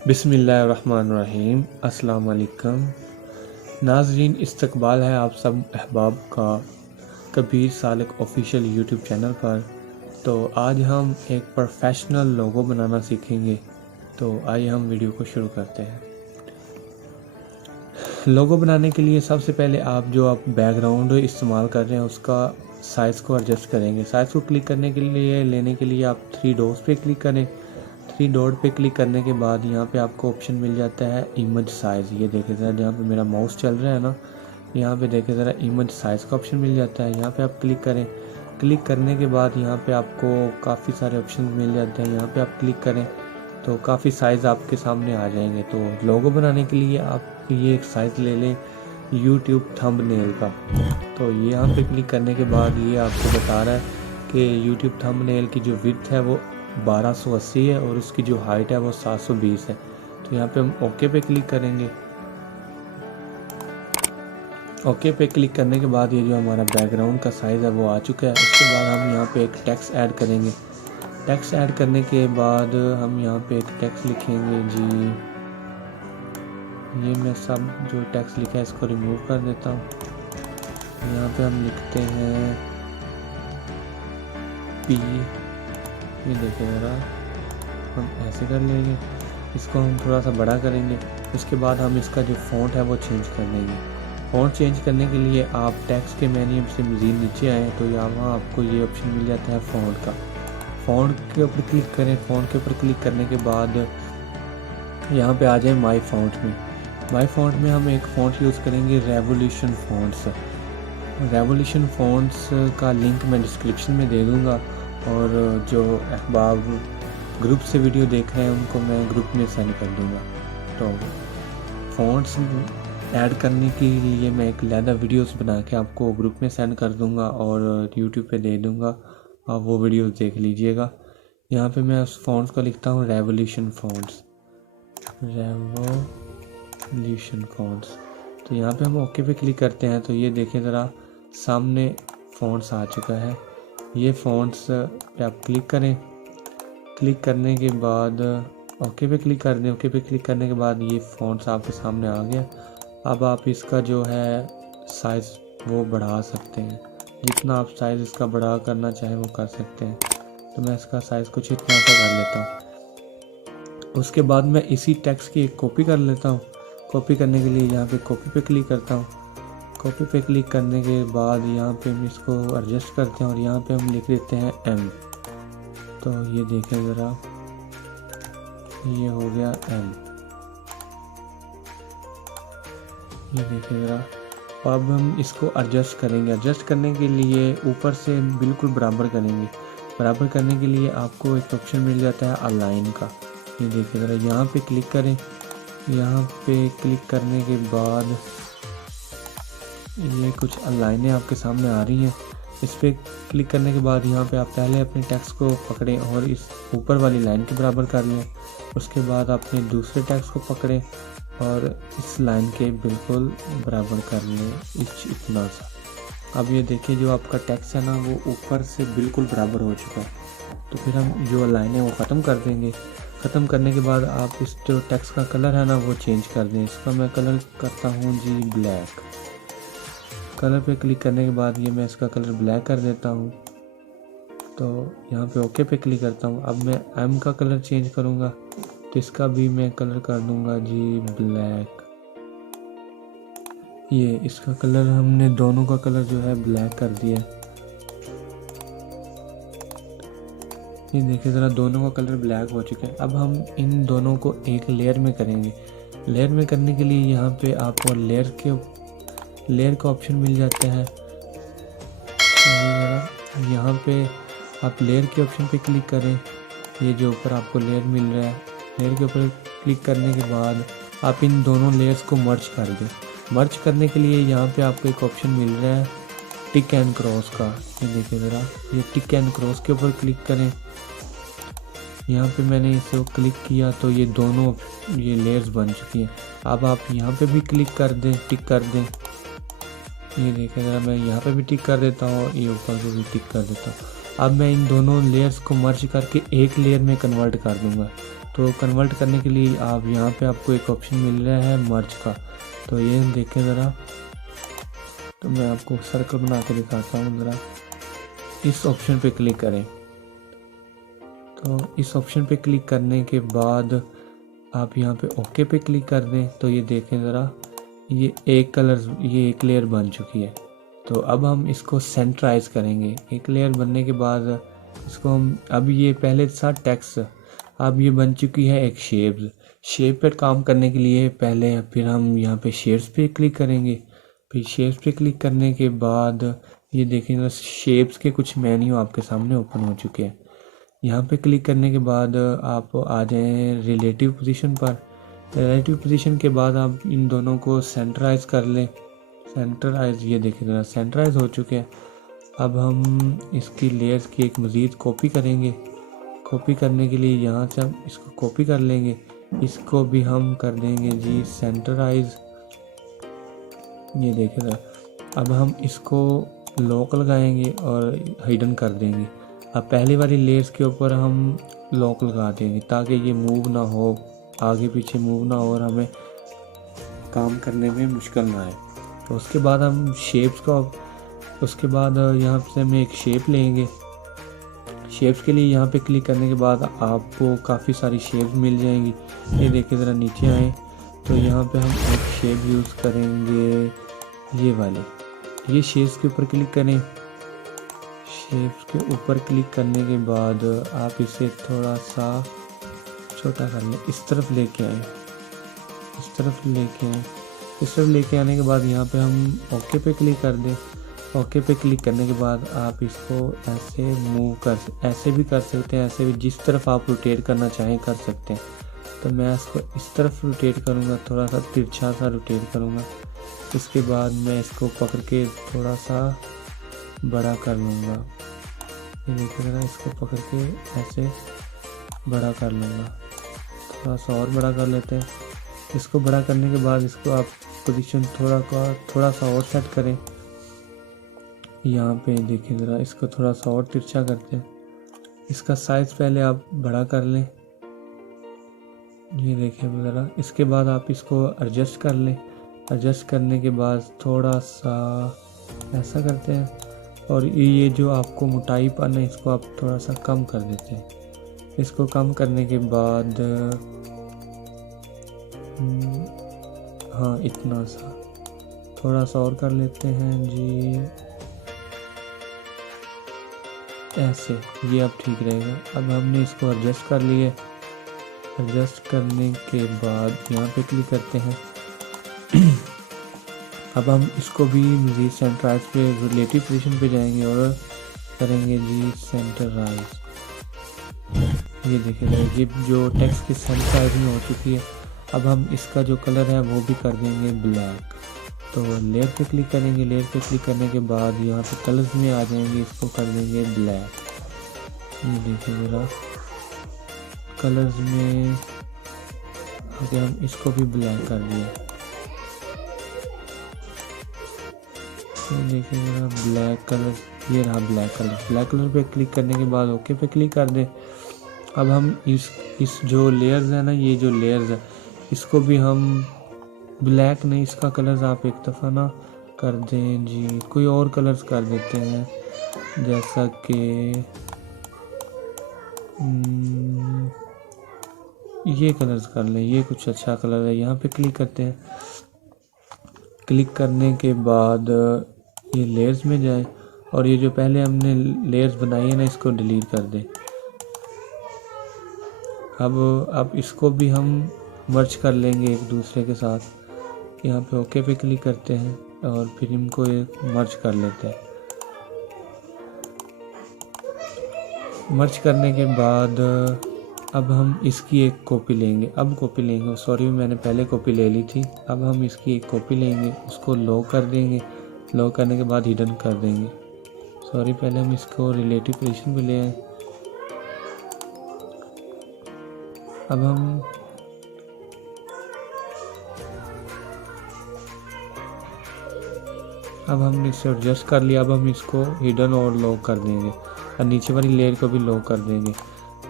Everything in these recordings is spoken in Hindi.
बिस्मिल्लाहिर्रहमानिर्रहीम। अस्सलाम वालेकुम नाज़रीन, इस्तकबाल है आप सब अहबाब का Kabir Salik official YouTube channel पर। तो आज हम एक प्रोफेशनल लोगो बनाना सीखेंगे। तो आइए हम वीडियो को शुरू करते हैं। लोगो बनाने के लिए सबसे पहले आप बैकग्राउंड इस्तेमाल कर रहे हैं उसका साइज़ को एडजस्ट करेंगे। साइज़ को क्लिक करने के लिए लेने के लिए आप थ्री डॉट्स पे क्लिक करें। थ्री डॉट पे क्लिक करने के बाद यहाँ पे आपको ऑप्शन मिल जाता है इमेज साइज़। ये देखें ज़रा, जहाँ पे मेरा माउस चल रहा है ना, यहाँ पे देखें ज़रा इमेज साइज़ का ऑप्शन मिल जाता है। यहाँ पे आप क्लिक करें। क्लिक करने के बाद यहाँ पे आपको काफ़ी सारे ऑप्शन मिल जाते हैं। यहाँ पे आप क्लिक करें तो काफ़ी साइज़ आपके सामने आ जाएंगे। तो लोगो बनाने के लिए आप ये एक साइज़ ले लें यूट्यूब थंबनेल का। तो ये यहाँ पे क्लिक करने के बाद ये आपको बता रहा है कि यूट्यूब थंबनेल की जो विड्थ है वो 1280 है और उसकी जो हाइट है वो 720 है। तो यहाँ पे हम ओके पे क्लिक करेंगे। ओके पे क्लिक करने के बाद ये जो हमारा बैकग्राउंड का साइज़ है वो आ चुका है। उसके बाद हम यहाँ पे एक टेक्स्ट ऐड करेंगे। टेक्स्ट ऐड करने के बाद हम यहाँ पे एक टेक्स्ट लिखेंगे जी। ये मैं सब जो टेक्स्ट लिखा है इसको रिमूव कर देता हूँ। यहाँ पे हम लिखते हैं पी। ये देखें ज़रा, हम ऐसे कर लेंगे। इसको हम थोड़ा सा बड़ा करेंगे। उसके बाद हम इसका जो फ़ॉन्ट है वो चेंज कर लेंगे। फ़ॉन्ट चेंज करने के लिए आप टेक्स्ट के मेन्यू से मज़ीद नीचे आएँ तो यहाँ आपको ये ऑप्शन मिल जाता है फ़ॉन्ट का। फ़ॉन्ट के ऊपर क्लिक करें। फ़ॉन्ट के ऊपर क्लिक करने के बाद यहाँ पे आ जाए माई फ़ॉन्ट में। माई फ़ॉन्ट में हम एक फ़ॉन्ट यूज़ करेंगे रेवोल्यूशन फ़ॉन्ट्स। रेवोल्यूशन फ़ॉन्ट्स का लिंक मैं डिस्क्रिप्शन में दे दूँगा और जो अहबाब ग्रुप से वीडियो देख रहे हैं उनको मैं ग्रुप में सेंड कर दूँगा। तो फ़ॉन्ट्स ऐड करने के लिए मैं एक अलहदा वीडियोस बना के आपको ग्रुप में सेंड कर दूँगा और यूट्यूब पे दे दूँगा, आप वो वीडियोस देख लीजिएगा। यहाँ पे मैं उस फ़ॉन्ट्स को लिखता हूँ रेवोल्यूशन फ़ॉन्ट्स। Revolution fonts. तो यहाँ पे हम ओके पे क्लिक करते हैं तो ये देखें ज़रा, सामने फ़ॉन्ट्स आ चुका है। ये फ़ॉन्ट्स पे आप क्लिक करें। क्लिक करने के बाद ओके पे क्लिक कर दें। ओके पे क्लिक करने के बाद ये फ़ॉन्ट्स आपके सामने आ गया। अब आप इसका जो है साइज़ वो बढ़ा सकते हैं। जितना आप साइज़ इसका बड़ा करना चाहें वो कर सकते हैं। तो मैं इसका साइज़ कुछ इतना सा कर लेता हूँ। उसके बाद मैं इसी टेक्स्ट की एक कॉपी कर लेता हूँ। कॉपी करने के लिए यहाँ पे कॉपी पे क्लिक करता हूँ। कॉपी पे क्लिक करने के बाद यहाँ पे हम इसको एडजस्ट करते हैं और यहाँ पे हम लिख देते हैं M। तो ये देखें ज़रा, ये हो गया M। ये देखें ज़रा। अब हम इसको एडजस्ट करेंगे। एडजस्ट करने के लिए ऊपर से बिल्कुल बराबर करेंगे। बराबर करने के लिए आपको एक ऑप्शन मिल जाता है अलाइन का। ये देखिए ज़रा, यहाँ पे क्लिक करें। यहाँ पे क्लिक करने के बाद ये कुछ अलाइनें आपके सामने आ रही हैं। इस पर क्लिक करने के बाद यहाँ पे आप पहले अपने टेक्स्ट को पकड़ें और इस ऊपर वाली लाइन के बराबर कर लें। उसके बाद अपने दूसरे टेक्स्ट को पकड़ें और इस लाइन के बिल्कुल बराबर कर लें, इतना सा। अब ये देखिए जो आपका टेक्स्ट है ना वो ऊपर से बिल्कुल बराबर हो चुका है। तो फिर हम जो लाइन है वो ख़त्म कर देंगे। ख़त्म करने के बाद आप इस जो टेक्स्ट का कलर है ना वो चेंज कर दें। इसका मैं कलर करता हूँ जी ब्लैक। कलर पे क्लिक करने के बाद ये मैं इसका कलर ब्लैक कर देता हूँ। तो यहाँ पे ओके पे क्लिक करता हूँ। अब मैं एम का कलर चेंज करूँगा तो इसका भी मैं कलर कर दूँगा जी ब्लैक। ये इसका कलर हमने दोनों का कलर जो है ब्लैक कर दिया। ये देखिए ज़रा, दोनों का कलर ब्लैक हो चुका है। अब हम इन दोनों को एक लेयर में करेंगे। लेयर में करने के लिए यहाँ पे आपको लेयर का ऑप्शन मिल जाता है। यहाँ पे आप लेयर के ऑप्शन पे क्लिक करें। ये जो ऊपर आपको लेयर मिल रहा है, लेयर के ऊपर क्लिक करने के बाद आप इन दोनों लेयर्स को मर्ज कर दें। मर्ज करने के लिए यहाँ पे आपको एक ऑप्शन मिल रहा है टिक एंड क्रॉस का। ये देखिए ज़रा, ये टिक एंड क्रॉस के ऊपर क्लिक करें। यहाँ पे मैंने इसे क्लिक किया तो ये दोनों ये लेयर्स बन चुकी हैं। अब आप यहाँ पे भी क्लिक कर दें, टिक कर दें। ये देखिए ज़रा, मैं यहाँ पे भी टिक कर देता हूँ और ये ऊपर पे भी टिक कर देता हूँ। अब मैं इन दोनों लेयर्स को मर्ज करके एक लेयर में कन्वर्ट कर दूँगा। तो कन्वर्ट करने के लिए आप यहाँ पे आपको एक ऑप्शन मिल रहा है मर्ज का, तो ये देखें ज़रा, तो मैं आपको सर्कल बना के दिखाता हूँ ज़रा। इस ऑप्शन पे क्लिक करें, तो इस ऑप्शन पे क्लिक करने के बाद आप यहाँ पे ओके पे क्लिक कर दें, तो ये देखें ज़रा, ये एक लेयर बन चुकी है। तो अब हम इसको सेंटराइज करेंगे। एक लेयर बनने के बाद इसको हम, अब ये पहले था टेक्स्ट, अब ये बन चुकी है एक शेप पर काम करने के लिए पहले फिर हम यहाँ पे शेप्स पे क्लिक करेंगे। फिर शेप्स पे क्लिक करने के बाद ये देखेंगे शेप्स के कुछ मेन्यू आपके सामने ओपन हो चुके हैं। यहाँ पे क्लिक करने के बाद आप आ जाएं रिलेटिव पोजीशन पर। रिलेटिव पोजीशन के बाद आप इन दोनों को सेंटराइज कर लें। सेंटराइज, ये देखें ज़रा, सेंटराइज हो चुके हैं। अब हम इसकी लेयर्स की एक मज़ीद कॉपी करेंगे। कॉपी करने के लिए यहाँ से हम इसको कॉपी कर लेंगे, इसको भी हम कर देंगे जी सेंटराइज। ये देखें ज़रा, अब हम इसको लॉक लगाएंगे और हिडन कर देंगे। अब पहले वाली लेयर्स के ऊपर हम लॉक लगा देंगे ताकि ये मूव ना हो, आगे पीछे मूव ना हो और हमें काम करने में मुश्किल ना आए। तो उसके बाद हम शेप्स का, उसके बाद यहाँ से हम एक शेप लेंगे। शेप्स के लिए यहाँ पे क्लिक करने के बाद आपको काफ़ी सारी शेप्स मिल जाएंगी। ये देखिए ज़रा, नीचे आए तो यहाँ पे हम एक शेप यूज़ करेंगे, ये वाले। ये शेप्स के ऊपर क्लिक करें। शेप्स के ऊपर क्लिक करने के बाद आप इसे थोड़ा सा छोटा कर लें, इस तरफ लेके आए, इस तरफ लेके आए। इस तरफ लेके आने के बाद यहाँ पे हम ओके पे क्लिक कर दें। ओके पे क्लिक करने के बाद आप इसको ऐसे मूव ऐसे भी कर सकते हैं, ऐसे भी, जिस तरफ आप रोटेट करना चाहें कर सकते हैं। तो मैं इसको इस तरफ रोटेट करूँगा, थोड़ा सा तिरछा सा रोटेट करूँगा। इसके बाद मैं इसको पकड़ के थोड़ा सा बड़ा कर लूँगा। ये देखिए ज़रा, इसको पकड़ के ऐसे बड़ा कर लूँगा, थोड़ा सा और बड़ा कर लेते हैं। इसको बड़ा करने के बाद इसको आप पोजीशन थोड़ा सा और सेट करें। यहाँ पे देखिए ज़रा, इसको थोड़ा सा और तिरछा करते हैं। इसका साइज़ पहले आप बड़ा कर लें, ये देखिए ज़रा। इसके बाद आप इसको एडजस्ट कर लें। एडजस्ट करने के बाद थोड़ा सा ऐसा करते हैं और ये जो आपको मोटाईपन है इसको आप थोड़ा सा कम कर देते हैं। इसको कम करने के बाद हाँ, इतना सा थोड़ा सा और कर लेते हैं जी, ऐसे, ये अब ठीक रहेगा। अब हमने इसको एडजस्ट कर लिए। एडजस्ट करने के बाद यहाँ पे क्लिक करते हैं। अब हम इसको भी मज़ीद सेंटराइज पे रिलेटिव पोजीशन पे जाएंगे और करेंगे जी सेंटराइज। ये देखिए, ये जो टेक्स्ट की सेंटराइजिंग हो चुकी है। अब हम इसका जो कलर है वो भी कर देंगे ब्लैक। तो लेयर पे क्लिक करेंगे। लेयर पे क्लिक करने के बाद यहाँ पे कलर्स में आ जाएंगे, इसको कर देंगे ब्लैक। ये देखिए ज़रा, कलर्स में आगे हम इसको भी ब्लैक कर दिया। ये देखिए ज़रा, ब्लैक कलर, ये रहा ब्लैक कलर। ब्लैक कलर पे क्लिक करने के बाद ओके पे क्लिक कर दें। अब हम इस जो लेयर्स है ना, ये जो लेयर्स है इसको भी हम ब्लैक नहीं, इसका कलर्स आप एक दफ़ा ना कर दें जी, कोई और कलर्स कर देते हैं, जैसा कि ये कलर्स कर लें, ये कुछ अच्छा कलर है। यहाँ पे क्लिक करते हैं। क्लिक करने के बाद ये लेयर्स में जाए और ये जो पहले हमने लेयर्स बनाई है ना, इसको डिलीट कर दें। अब इसको भी हम मर्ज कर लेंगे एक दूसरे के साथ। यहाँ पे ओके पे क्लिक करते हैं और फिर इनको मर्ज कर लेते हैं। मर्ज करने के बाद अब हम इसकी एक कॉपी लेंगे। सॉरी, मैंने पहले कॉपी ले ली थी। अब हम इसकी एक कॉपी लेंगे, उसको लॉक कर देंगे। लॉक करने के बाद हिडन कर देंगे। सॉरी, पहले हम इसको रिलेटिव पोजीशन पे ले आए। अब हमने इसे एडजस्ट कर लिया। अब हम इसको हिडन और लॉक कर देंगे और नीचे वाली लेयर को भी लॉक कर देंगे।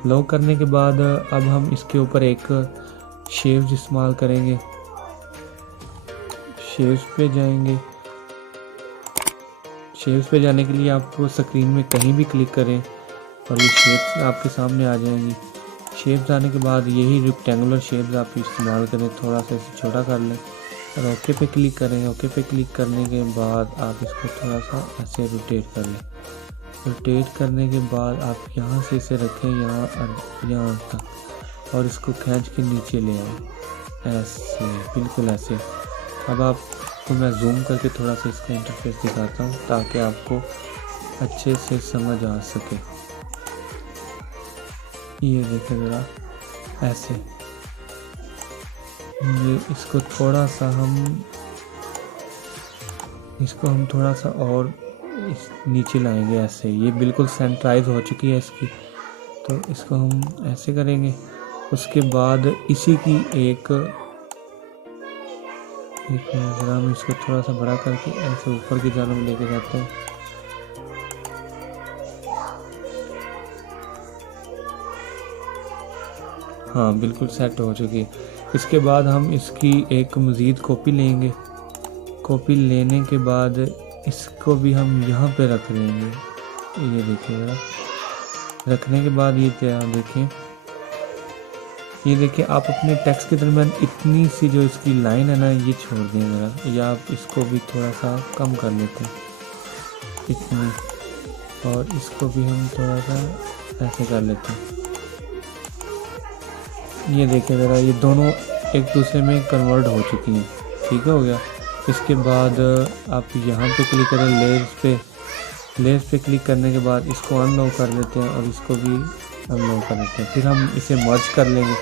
लॉक करने के बाद अब हम इसके ऊपर एक शेप्स इस्तेमाल करेंगे। शेप्स पे जाएंगे। शेप्स पे जाने के लिए आपको स्क्रीन में कहीं भी क्लिक करें और ये शेप्स आपके सामने आ जाएंगी। शेप्स आने के बाद यही रेक्टेंगुलर शेप्स आप इस्तेमाल करें, थोड़ा सा इसे छोटा कर लें और ओके पे क्लिक करें। ओके पे क्लिक करने के बाद आप इसको थोड़ा सा ऐसे रोटेट कर लें। रोटेट करने के बाद आप यहाँ से इसे रखें यहाँ तक और इसको खींच के नीचे ले आए, ऐसे, बिल्कुल ऐसे। अब आपको मैं जूम करके थोड़ा सा इसका इंटरफेस दिखाता हूँ ताकि आपको अच्छे से समझ आ सके। ये देखें ज़रा, ऐसे। ये इसको थोड़ा सा और नीचे लाएंगे ऐसे। ये बिल्कुल सेंटराइज हो चुकी है इसकी, तो इसको हम ऐसे करेंगे। उसके बाद इसी की एक जरा हम इसको थोड़ा सा बड़ा करके ऐसे ऊपर की जानब लेके जाते हैं। हाँ, बिल्कुल सेट हो चुकी है। इसके बाद हम इसकी एक मज़ीद कॉपी लेंगे। कॉपी लेने के बाद इसको भी हम यहाँ पे रख देंगे। ये देखिए, रखने के बाद ये देखें, ये देखिए, आप अपने टेक्स्ट के दरमियान इतनी सी जो इसकी लाइन है ना, ये छोड़ दें ज़रा, या आप इसको भी थोड़ा सा कम कर लेते हैं इतनी, और इसको भी हम थोड़ा सा ऐसे कर लेते हैं। ये देखिए ज़रा, ये दोनों एक दूसरे में कन्वर्ट हो चुकी हैं। ठीक हो गया। इसके बाद आप यहाँ पे क्लिक करें, लेयर्स पे क्लिक करने के बाद इसको अनलॉक कर देते हैं और इसको भी अनलॉक कर देते हैं। फिर हम इसे मर्ज कर लेंगे।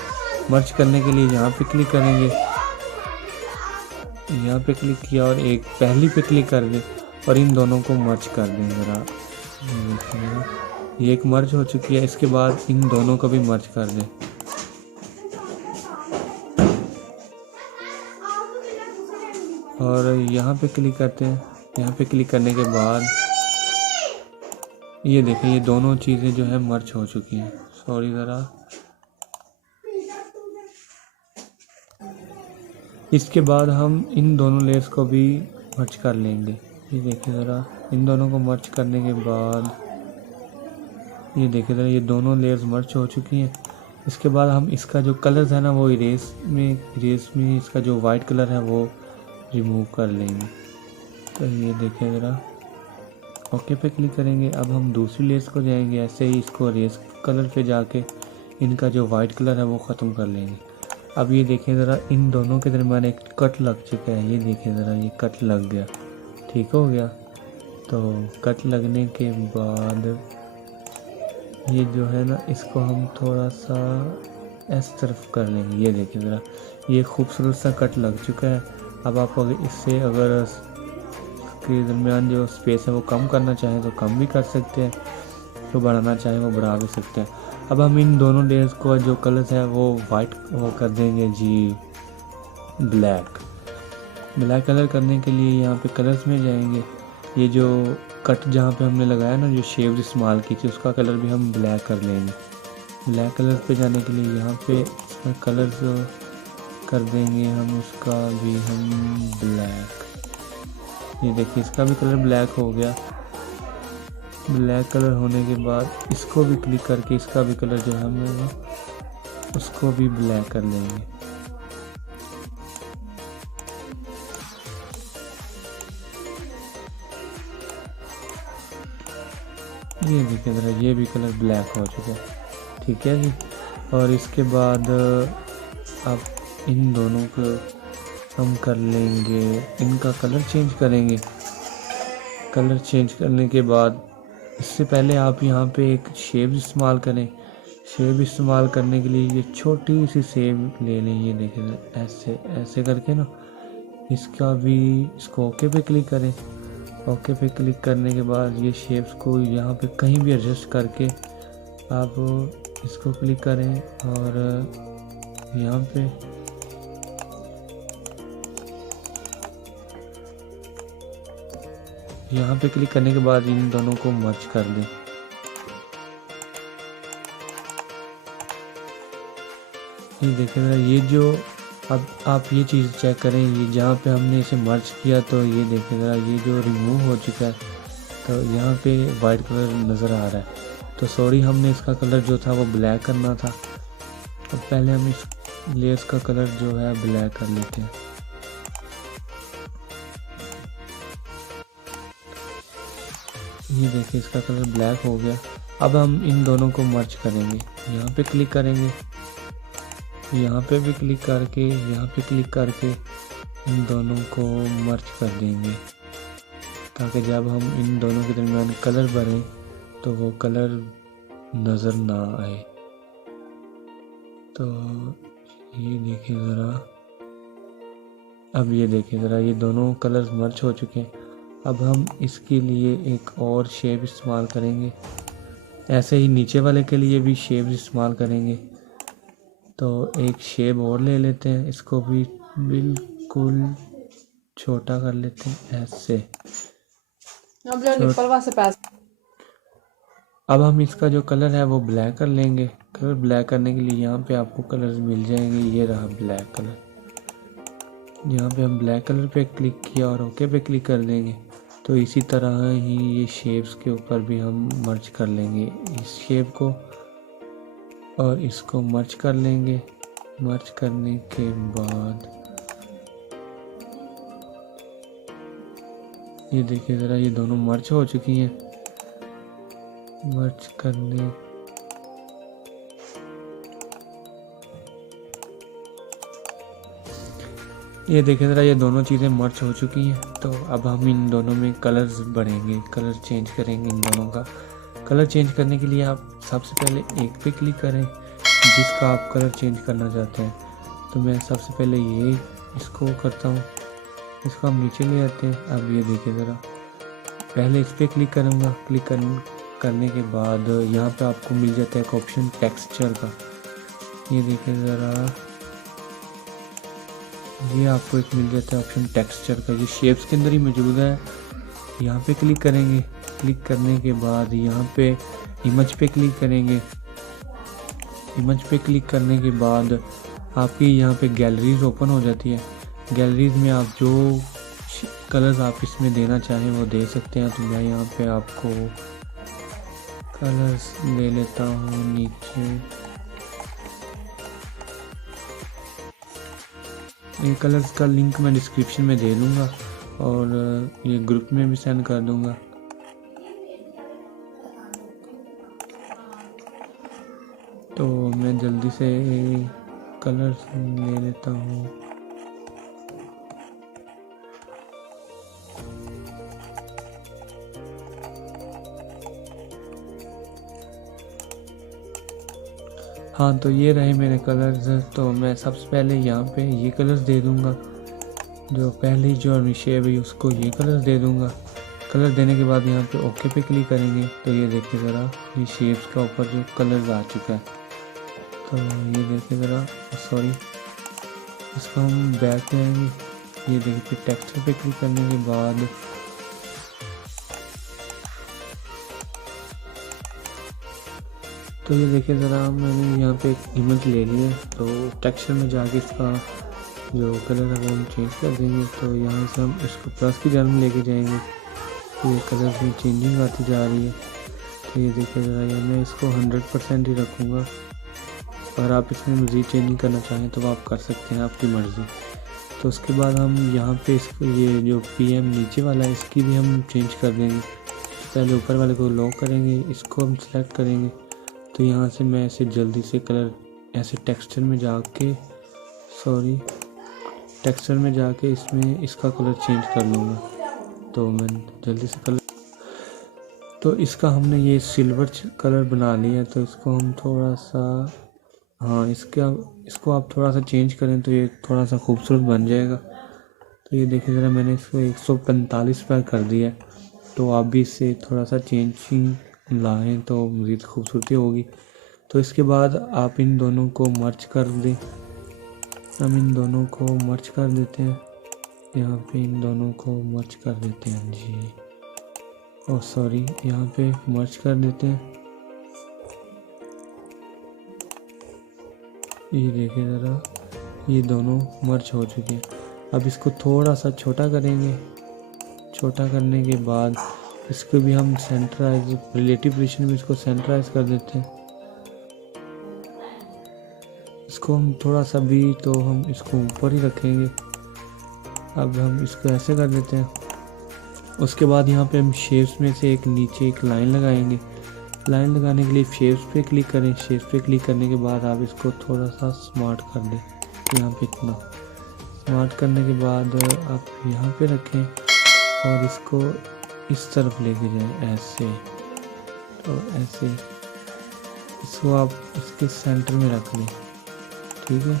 मर्ज करने के लिए यहाँ पे क्लिक करेंगे, यहाँ पे क्लिक किया और एक पहली पे क्लिक कर दें और इन दोनों को मर्ज कर दें ज़रा। ये एक मर्ज हो चुकी है। इसके बाद इन दोनों को भी मर्ज कर दें। और यहाँ पे क्लिक करते हैं। यहाँ पे क्लिक करने के बाद ये देखें, ये दोनों चीज़ें जो है मर्ज हो चुकी हैं। सॉरी ज़रा। इसके बाद हम इन दोनों लेयर्स को भी मर्ज कर लेंगे। ये देखिए ज़रा, इन दोनों को मर्ज करने के बाद ये देखिए ज़रा, ये दोनों लेयर्स मर्ज हो चुकी हैं। इसके बाद हम इसका जो कलर है ना, वो इरेज में इसका जो वाइट कलर है वो रिमूव कर लेंगे। तो ये देखिए ज़रा, ओके पे क्लिक करेंगे। अब हम दूसरी लेयर्स को जाएंगे, ऐसे ही इसको रेस कलर पे जाके इनका जो वाइट कलर है वो ख़त्म कर लेंगे। अब ये देखें ज़रा, इन दोनों के दरमियान एक कट लग चुका है। ये देखें ज़रा, ये कट लग गया। ठीक हो गया। तो कट लगने के बाद ये जो है ना, इसको हम थोड़ा सा इस तरफ कर लेंगे। ये देखें ज़रा, ये खूबसूरत सा कट लग चुका है। अब आप इससे अगर के दरमियान जो स्पेस है वो कम करना चाहें तो कम भी कर सकते हैं, जो बढ़ाना चाहें वो बढ़ा भी सकते हैं। अब हम इन दोनों लेयर्स को जो कलर्स है वो वाइट वो कर देंगे जी, ब्लैक कलर करने के लिए यहाँ पे कलर्स में जाएंगे। ये जो कट जहाँ पे हमने लगाया ना, जो शेप्स इस्तेमाल की थी, उसका कलर भी हम ब्लैक कर लेंगे। ब्लैक कलर पे जाने के लिए यहाँ पे कलर्स कर देंगे हम, उसका भी हम ब्लैक। ये देखिए, इसका भी कलर ब्लैक हो गया। ब्लैक कलर होने के बाद इसको भी क्लिक करके इसका भी कलर जो है हम उसको भी ब्लैक कर लेंगे। ये देखिए ज़रा, ये भी कलर ब्लैक हो चुका है। ठीक है जी। और इसके बाद आप इन दोनों को हम कर लेंगे, इनका कलर चेंज करेंगे। कलर चेंज करने के बाद इससे पहले आप यहाँ पे एक शेप इस्तेमाल करें। शेप इस्तेमाल करने के लिए ये छोटी सी शेप ले लें। ये देखें, ऐसे करके ना इसको ओके पे क्लिक करें। ओके पे क्लिक करने के बाद ये शेप्स को यहाँ पे कहीं भी एडजस्ट करके आप इसको क्लिक करें और यहाँ पे क्लिक करने के बाद इन दोनों को मर्ज कर दें। ये देखें ज़रा, ये जो अब आप ये चीज़ चेक करें, ये जहाँ पे हमने इसे मर्ज किया तो ये देखें ज़रा, ये जो रिमूव हो चुका है तो यहाँ पे वाइट कलर नज़र आ रहा है। तो सॉरी, हमने इसका कलर जो था वो ब्लैक करना था। तो पहले हम इस लेयर्स का कलर जो है ब्लैक कर लेते हैं। ये देखिए इसका कलर ब्लैक हो गया। अब हम इन दोनों को मर्ज करेंगे। यहाँ पे क्लिक करेंगे, यहाँ पे भी क्लिक करके, यहाँ पे क्लिक करके इन दोनों को मर्ज कर देंगे, ताकि जब हम इन दोनों के दरमियान कलर भरें तो वो कलर नज़र ना आए। तो ये देखिए ज़रा, अब ये देखिए ज़रा, ये दोनों कलर्स मर्ज हो चुके हैं। अब हम इसके लिए एक और शेप इस्तेमाल करेंगे, ऐसे ही नीचे वाले के लिए भी शेप इस्तेमाल करेंगे। तो एक शेप और ले लेते हैं, इसको भी बिल्कुल छोटा कर लेते हैं ऐसे। अब हम इसका जो कलर है वो ब्लैक कर लेंगे। कलर ब्लैक करने के लिए यहाँ पे आपको कलर्स मिल जाएंगे। ये रहा ब्लैक कलर, यहाँ पे हम ब्लैक कलर पे क्लिक किया और ओके पे क्लिक कर देंगे। तो इसी तरह ही ये शेप्स के ऊपर भी हम मर्ज कर लेंगे इस शेप को, और इसको मर्ज कर लेंगे। मर्ज करने के बाद ये देखिए ज़रा, ये दोनों मर्ज हो चुकी हैं। मर्ज करने ये देखिए ज़रा, ये दोनों चीज़ें मर्ज हो चुकी हैं। तो अब हम इन दोनों में कलर्स भरेंगे, कलर चेंज करेंगे। इन दोनों का कलर चेंज करने के लिए आप सबसे पहले एक पे क्लिक करें जिसका आप कलर चेंज करना चाहते हैं। तो मैं सबसे पहले ये इसको करता हूँ, इसको हम नीचे ले आते हैं। अब ये देखिए ज़रा, पहले इस पर क्लिक करूँगा। क्लिक करने के बाद यहाँ पे आपको मिल जाता है एक ऑप्शन टेक्सचर का। ये देखिए ज़रा, ये आपको एक मिल जाता है ऑप्शन टेक्सचर का, ये शेप्स के अंदर ही मौजूद है। यहाँ पे क्लिक करेंगे। क्लिक करने के बाद यहाँ पे इमेज पे क्लिक करेंगे। इमेज पे क्लिक करने के बाद आपकी यहाँ पे गैलरीज ओपन हो जाती है। गैलरीज में आप जो कलर्स आप इसमें देना चाहें वो दे सकते हैं। तो मैं यहाँ पे आपको कलर्स ले लेता हूँ नीचे। ये कलर्स का लिंक मैं डिस्क्रिप्शन में दे दूँगा और ये ग्रुप में भी सेंड कर दूँगा। तो मैं जल्दी से कलर्स ले लेता हूँ। हाँ, तो ये रहे मेरे कलर्स। तो मैं सबसे पहले यहाँ पे ये कलर्स दे दूँगा, जो पहली जो शेप है उसको ये कलर्स दे दूँगा। कलर देने के बाद यहाँ पे ओके पे क्लिक करेंगे। तो ये देखिए ज़रा, ये शेप्स का ऊपर जो कलर्स आ चुका है। तो ये देखिए ज़रा, सॉरी, इसको हम बैक जाएंगे। ये देखिए टेक्सचर पे क्लिक करने के बाद तो ये देखिए ज़रा, मैंने यहाँ पे एक इमेज ले लिया। तो टेक्सचर में जाके इसका जो कलर है वो हम चेंज कर देंगे। तो यहाँ से हम इसको प्लस की जगह में लेके जाएंगे। तो ये कलर में चेंजिंग आती जा रही है। तो ये देखिए ज़रा, ये मैं इसको 100% ही रखूँगा। अगर आप इसमें मज़ीद चेंजिंग करना चाहें तो आप कर सकते हैं, आपकी मर्ज़ी। तो उसके बाद हम यहाँ पे इसको ये जो PM नीचे वाला है इसकी भी हम चेंज कर देंगे। पहले ऊपर वाले को लॉक करेंगे, इसको हम सेलेक्ट करेंगे। तो यहाँ से मैं ऐसे जल्दी से कलर ऐसे टेक्सचर में जाके टेक्सचर में जाके इसमें इसका कलर चेंज कर लूँगा। तो मैं जल्दी से कलर, तो इसका हमने ये सिल्वर कलर बना लिया। तो इसको हम थोड़ा सा, हाँ, इसको आप थोड़ा सा चेंज करें तो ये थोड़ा सा खूबसूरत बन जाएगा। तो ये देखिए ज़रा, मैंने इसको 145 पर कर दिया। तो आप भी इससे थोड़ा सा चेंजिंग लाएं तो मज़ीद खूबसूरती होगी। तो इसके बाद आप इन दोनों को मर्ज कर दें। हम इन दोनों को मर्ज कर देते हैं। यहाँ पे इन दोनों को मर्ज कर देते हैं जी, और सॉरी, यहाँ पे मर्ज कर देते हैं। ये देखिए ज़रा, ये दोनों मर्ज हो चुके हैं। अब इसको थोड़ा सा छोटा करेंगे। छोटा करने के बाद इसको भी हम सेंटराइज, रिलेटिव पोजीशन में इसको सेंटराइज कर देते हैं। इसको हम थोड़ा सा भी, तो हम इसको ऊपर ही रखेंगे। अब हम इसको ऐसे कर देते हैं। उसके बाद यहाँ पे हम शेप्स में से एक नीचे एक लाइन लगाएंगे। लाइन लगाने के लिए शेप्स पे क्लिक करें। शेप्स पे क्लिक करने के बाद आप इसको थोड़ा सा स्मार्ट कर दें। यहाँ पे इतना स्मार्ट करने के बाद आप यहाँ पे रखें और इसको इस तरफ लेके जाएं ऐसे। तो ऐसे इसको आप इसके सेंटर में रख लें, ठीक है।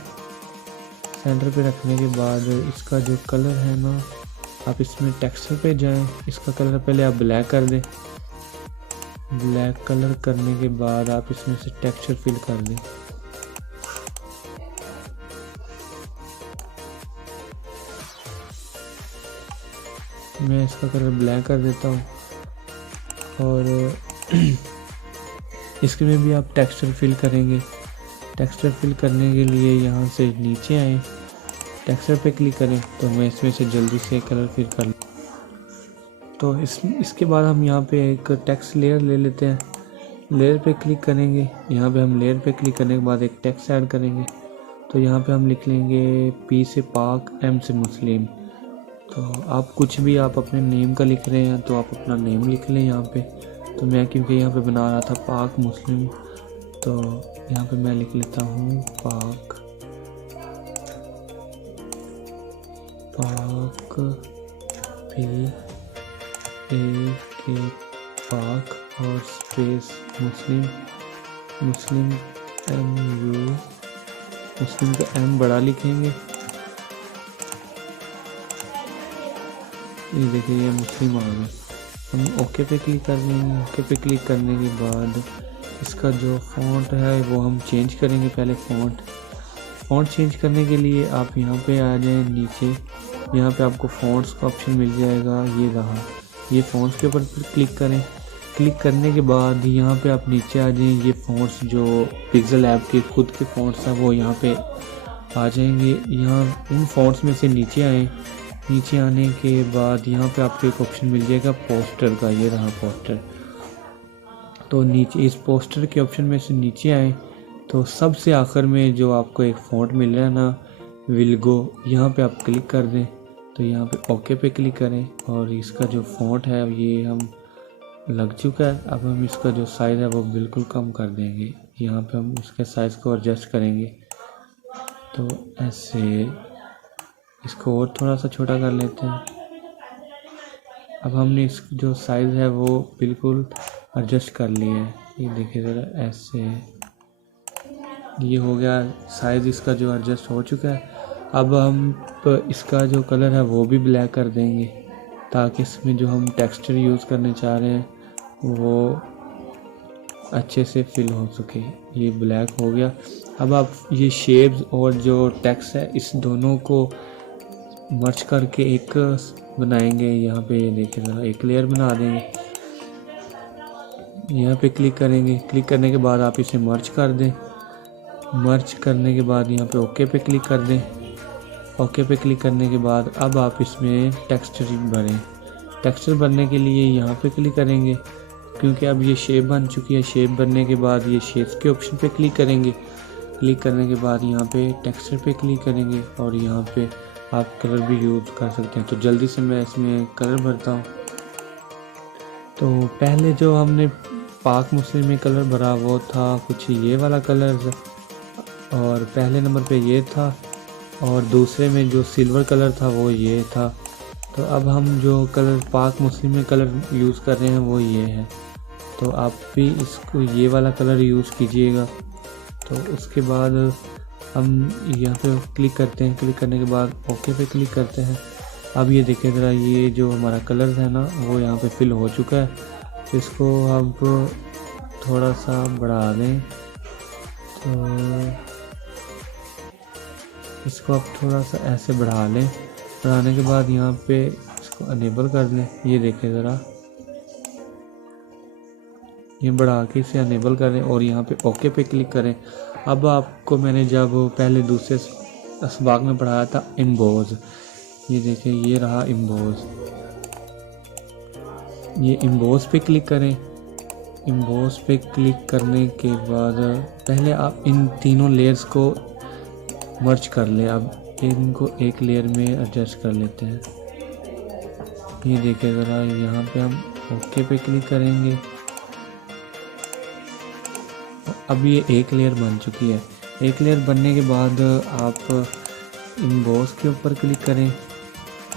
सेंटर पे रखने के बाद इसका जो कलर है ना, आप इसमें टेक्सचर पे जाएं। इसका कलर पहले आप ब्लैक कर दें। ब्लैक कलर करने के बाद आप इसमें से टेक्सचर फिल कर दें। मैं इसका कलर ब्लैक कर देता हूँ और इसके में भी आप टेक्सचर फिल करेंगे। टेक्सचर फिल करने के लिए यहाँ से नीचे आए, टेक्सचर पे क्लिक करें। तो मैं इसमें से जल्दी से कलर फिल कर लूँ। तो इसके बाद हम यहाँ पे एक टेक्स्ट लेयर ले लेते हैं। लेयर पे क्लिक करेंगे। यहाँ पे हम लेयर पे क्लिक करने के बाद एक टेक्स्ट ऐड करेंगे। तो यहाँ पे हम लिख लेंगे P से पाक, M से मुस्लिम। तो आप कुछ भी आप अपने नेम का लिख रहे हैं तो आप अपना नेम लिख लें यहाँ पे। तो मैं क्योंकि यहाँ पे बना रहा था पाक मुस्लिम, तो यहाँ पे मैं लिख लेता हूँ पाक P-A-K पाक और स्पेस मुस्लिम, मुस्लिम M-U, मुस्लिम का M बड़ा लिखेंगे। ये देखिए ये मुस्लिम आ गया। हम ओके पे क्लिक कर देंगे। ओके पे क्लिक करने के बाद इसका जो फ़ॉन्ट है वो हम चेंज करेंगे। पहले फ़ॉन्ट चेंज करने के लिए आप यहाँ पे आ जाएं नीचे। यहाँ पे आपको फ़ॉन्ट्स का ऑप्शन मिल जाएगा, ये रहा। ये फ़ॉन्ट्स के ऊपर क्लिक करें। क्लिक करने के बाद यहाँ पे आप नीचे आ जाएं। ये फ़ॉन्ट्स जो पिक्सल ऐप के खुद के फ़ॉन्ट्स हैं वो यहाँ पे आ जाएंगे। यहाँ उन फ़ॉन्ट्स में से नीचे आएँ। नीचे आने के बाद यहाँ पे आपको एक ऑप्शन मिल जाएगा पोस्टर का, ये रहा पोस्टर। तो नीचे इस पोस्टर के ऑप्शन में से नीचे आए तो सबसे आखिर में जो आपको एक फ़ॉन्ट मिल रहा है ना, विलगो, यहाँ पे आप क्लिक कर दें। तो यहाँ पे ओके पे क्लिक करें और इसका जो फ़ॉन्ट है ये हम लग चुका है। अब हम इसका जो साइज़ है वो बिल्कुल कम कर देंगे। यहाँ पे हम इसके साइज़ को एडजस्ट करेंगे। तो ऐसे इसको और थोड़ा सा छोटा कर लेते हैं। अब हमने इस जो साइज़ है वो बिल्कुल एडजस्ट कर लिया है। ये देखिए ज़रा, ऐसे ये हो गया साइज़ इसका जो एडजस्ट हो चुका है। अब हम इसका जो कलर है वो भी ब्लैक कर देंगे ताकि इसमें जो हम टेक्सचर यूज़ करने चाह रहे हैं वो अच्छे से फिल हो सके। ये ब्लैक हो गया। अब आप ये शेप्स और जो टेक्स्ट है इस दोनों को मर्ज करके एक बनाएंगे। यहाँ पे ये देखिए ज़रा, एक लेयर बना देंगे। यहाँ पे क्लिक करेंगे। क्लिक करने के बाद आप इसे मर्ज कर दें। मर्ज करने के बाद यहाँ पे ओके पे क्लिक कर दें। ओके पे क्लिक करने के बाद अब आप इसमें टेक्सचर भरें। टेक्सचर भरने के लिए यहाँ पे क्लिक करेंगे क्योंकि अब ये शेप बन चुकी है। शेप बनने के बाद ये शेप्स के ऑप्शन पे क्लिक करेंगे। क्लिक करने के बाद यहाँ पे टेक्सचर पे क्लिक करेंगे और यहाँ पे आप कलर भी यूज़ कर सकते हैं। तो जल्दी से मैं इसमें कलर भरता हूँ। तो पहले जो हमने पाक मुस्लिम में कलर भरा वो था कुछ ये वाला कलर, और पहले नंबर पे ये था, और दूसरे में जो सिल्वर कलर था वो ये था। तो अब हम जो कलर पाक मुस्लिम में कलर यूज़ कर रहे हैं वो ये है। तो आप भी इसको ये वाला कलर यूज़ कीजिएगा। तो उसके बाद हम यहाँ पे क्लिक करते हैं। क्लिक करने के बाद ओके पे क्लिक करते हैं। अब ये देखिए ज़रा, ये जो हमारा कलर है ना वो यहाँ पे फिल हो चुका है। तो इसको अब थोड़ा सा बढ़ा दें। तो इसको आप थोड़ा सा ऐसे बढ़ा लें। बढ़ाने के बाद यहाँ पे इसको अनेबल कर दें। ये देखिए ज़रा, ये बढ़ा के इसे अनेबल करें और यहाँ पे ओके पे क्लिक करें। अब आपको मैंने जब पहले दूसरे असबाग में पढ़ाया था इम्बोज, ये देखिए ये रहा इम्बोज। ये इम्बोज पे क्लिक करें। इम्बोज पे क्लिक करने के बाद पहले आप इन तीनों लेयर्स को मर्ज कर लें। अब इनको एक लेयर में एडजस्ट कर लेते हैं। ये देखिए ज़रा, यहाँ पे हम ओके पे क्लिक करेंगे। अब ये एक लेयर बन चुकी है। एक लेयर बनने के बाद आप इम्बोस के ऊपर क्लिक करें।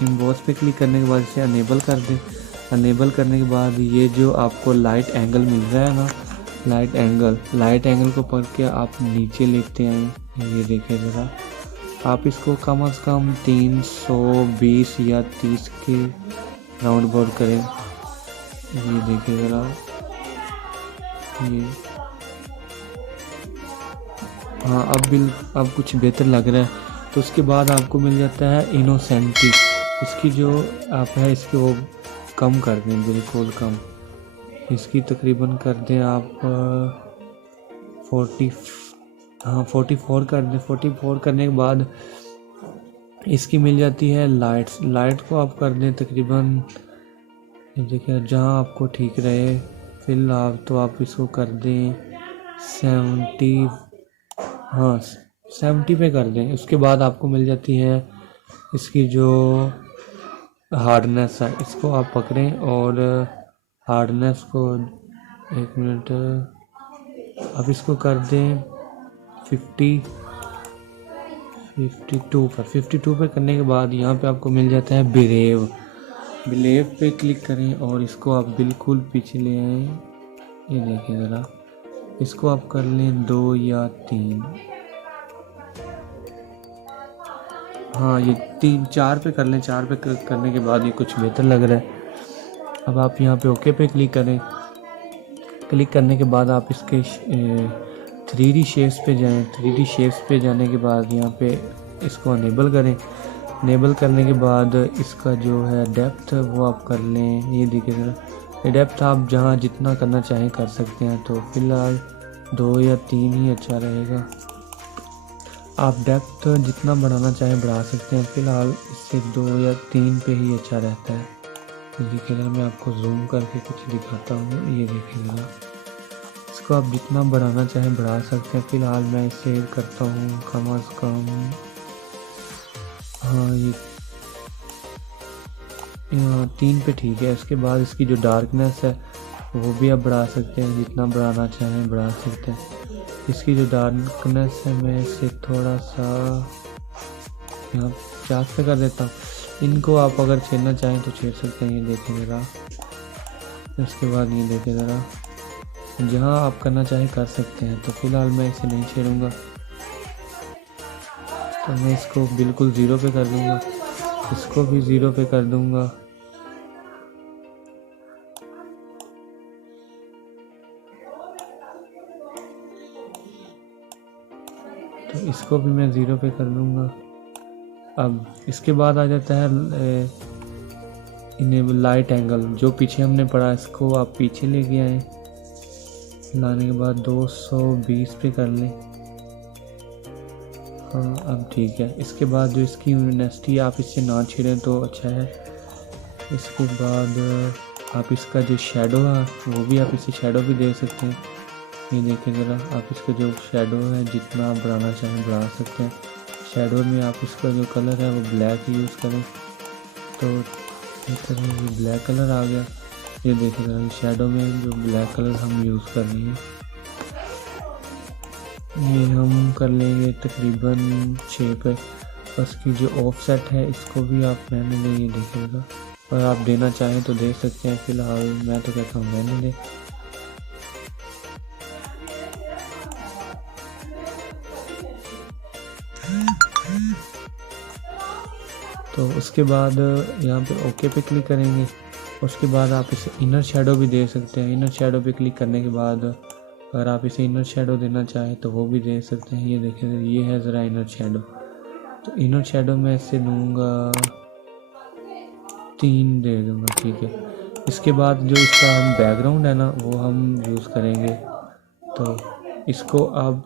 इम्बोस पे क्लिक करने के बाद इसे अनेबल कर दें। अनेबल करने के बाद ये जो आपको लाइट एंगल मिल रहा है ना, लाइट एंगल को पकड़ के आप नीचे लेते हैं। ये देखिए ज़रा, आप इसको कम से कम 320 या 30 के राउंड अबाउट करें। ये देखिए ज़रा, ये हाँ अब कुछ बेहतर लग रहा है। तो उसके बाद आपको मिल जाता है इनोसेंटी। इसकी जो आप है इसकी वो कम कर दें, बिल्कुल कम। इसकी तकरीबन कर दें आप 44 कर दें। 44 करने के बाद इसकी मिल जाती है लाइट को आप कर दें तकरीबन, देखिए जहाँ आपको ठीक रहे। फिलहाल तो आप इसको कर दें 70, हाँ 70 पे कर दें। उसके बाद आपको मिल जाती है इसकी जो हार्डनेस है, इसको आप पकड़ें और हार्डनेस को 1 मिनट अब इसको कर दें 52 पर। 52 पे करने के बाद यहाँ पे आपको मिल जाता है बिलेव पे क्लिक करें और इसको आप बिल्कुल पीछे ले आएँ। ये देखिए ज़रा, इसको आप कर लें 2 या 3, हाँ ये 4 पे कर लें। 4 पे क्लिक करने के बाद ये कुछ बेहतर लग रहा है। अब आप यहाँ पे ओके पे क्लिक करें। क्लिक करने के बाद आप इसके 3D शेप्स पे जाएं। 3D शेप्स पे जाने के बाद यहाँ पे इसको अनेबल करें। अनेबल करने के बाद इसका जो है डेप्थ वो आप कर लें। ये देखिए ज़रा, ये डेप्थ आप जहाँ जितना करना चाहें कर सकते हैं। तो फिलहाल 2 या 3 ही अच्छा रहेगा। आप डेप्थ जितना बढ़ाना चाहें बढ़ा सकते हैं। फ़िलहाल इससे 2 या 3 पे ही अच्छा रहता है। तो देखिए ज़रा, मैं आपको जूम करके कुछ दिखाता हूँ। ये देखिए ज़रा, इसको आप जितना बढ़ाना चाहें बढ़ा सकते हैं। फ़िलहाल मैं इसे करता हूँ कम से कम, हाँ ये 3 पे ठीक है। इसके बाद इसकी जो डार्कनेस है वो भी आप बढ़ा सकते हैं, जितना बढ़ाना चाहें बढ़ा सकते हैं। इसकी जो डार्कनेस है मैं इसे थोड़ा सा यहाँ 50 पे कर देता हूँ। इनको आप अगर छेड़ना चाहें तो छेड़ सकते हैं। ये देखें ज़रा, उसके बाद ये देखें ज़रा, जहाँ आप करना चाहें कर सकते हैं। तो फ़िलहाल मैं इसे नहीं छेड़ूँगा, तो मैं इसको बिल्कुल 0 पे कर दूँगा। इसको भी 0 पे कर दूँगा। तो इसको भी मैं 0 पे कर दूँगा। अब इसके बाद आ जाता है इनेबल लाइट एंगल। जो पीछे हमने पढ़ा इसको आप पीछे लेके आए। लाने के बाद 220 पे कर लें। हाँ अब ठीक है। इसके बाद जो इसकी यूनिवर्सिटी आप इससे ना छेड़ें तो अच्छा है। इसके बाद आप इसका जो शेडो है वो भी आप इसे शेडो भी दे सकते हैं। ये देखिए ज़रा, आप इसका जो शेडो है जितना आप बढ़ाना चाहें बढ़ा सकते हैं। शेडो में आप इसका जो कलर है वो ब्लैक यूज़ करें। तो इस तरह ये ब्लैक कलर आ गया। ये देखिए ज़रा, शेडो में जो ब्लैक कलर हम यूज़ कर रहे हैं ये हम कर लेंगे तकरीबन 6 पे। बस की जो ऑफसेट है इसको भी आप रहने दें। ये देखिएगा, और आप देना चाहें तो दे सकते हैं। फ़िलहाल मैं तो कहता हूँ रहने दें। तो उसके बाद यहाँ पे ओके पे क्लिक करेंगे। उसके बाद आप इसे इनर शेडो भी दे सकते हैं। इनर शेडो पे क्लिक करने के बाद अगर आप इसे इनर शेडो देना चाहें तो वो भी दे सकते हैं। ये देखें, ये है ज़रा इनर शेडो। तो इनर शेडो में इसे दूँगा 3 दे दूँगा, ठीक है। इसके बाद जो इसका हम बैकग्राउंड है ना वो हम यूज़ करेंगे। तो इसको अब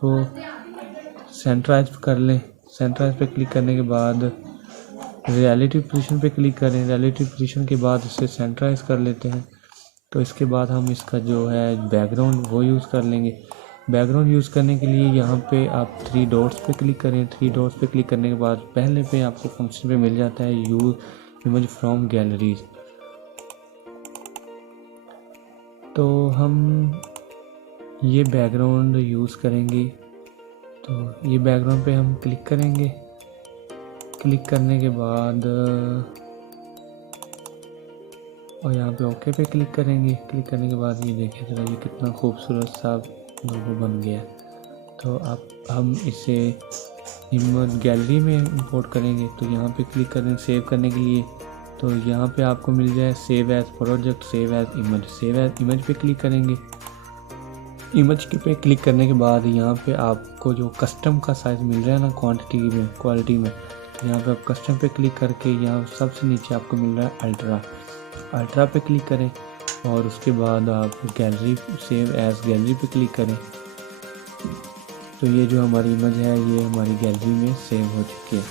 सेंटराइज कर लें। सेंटराइज पे क्लिक करने के बाद रिलेटिव पोजीशन पे क्लिक करें। रिलेटिव पोजीशन के बाद इसे सेंटराइज कर लेते हैं। तो इसके बाद हम इसका जो है बैकग्राउंड वो यूज़ कर लेंगे। बैकग्राउंड यूज़ करने के लिए यहाँ पे आप 3 डॉट्स पे क्लिक करें। 3 डॉट्स पे क्लिक करने के बाद पहले पे आपको फंक्शन पे मिल जाता है यूज इमेज फ्रॉम गैलरीज। तो हम ये बैकग्राउंड यूज़ करेंगे। तो ये बैकग्राउंड पे हम क्लिक करेंगे। क्लिक करने के बाद और यहाँ पे ओके पे क्लिक करेंगे। क्लिक करने के बाद ये देखें जरा, ये कितना खूबसूरत सा लोगो बन गया। तो अब हम इसे इमेज गैलरी में इंपोर्ट करेंगे। तो यहाँ पे क्लिक करें सेव करने के लिए। तो यहाँ पे आपको मिल जाए save as project, save as image. Save as image पे क्लिक करेंगे। इमेज के पे क्लिक करने के बाद यहाँ पे आपको जो कस्टम का साइज़ मिल रहा है ना क्वांटिटी में, क्वालिटी में, यहाँ पे आप कस्टम पे क्लिक करके यहाँ सबसे नीचे आपको मिल रहा है अल्ट्रा। अल्ट्रा पे क्लिक करें और उसके बाद आप गैलरी सेव एज गैलरी पे क्लिक करें। तो ये जो हमारी इमेज है ये हमारी गैलरी में सेव हो चुकी है।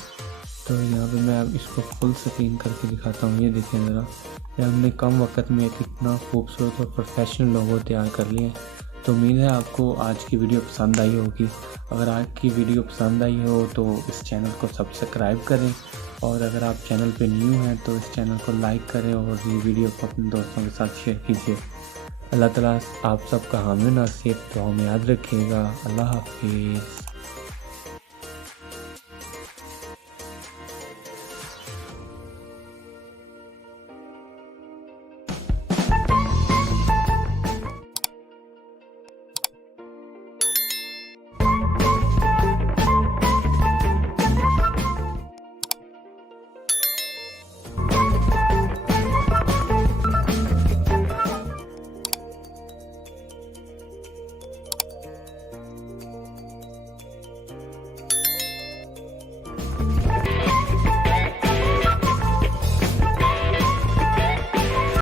तो यहाँ पे मैं अब इसको फुल स्क्रीन करके दिखाता हूँ। ये देखें ज़रा, ये हमने कम वक्त में कितना खूबसूरत और प्रोफेशनल लोगो तैयार कर लिए। तो उम्मीद है आपको आज की वीडियो पसंद आई होगी। अगर आज की वीडियो पसंद आई हो तो इस चैनल को सब्सक्राइब करें, और अगर आप चैनल पे न्यू हैं तो इस चैनल को लाइक करें और ये वीडियो को अपने दोस्तों के साथ शेयर कीजिए। अल्लाह ताला आप सबका हामी नासिर, दुआ में याद रखिएगा। अल्लाह हाफिज़।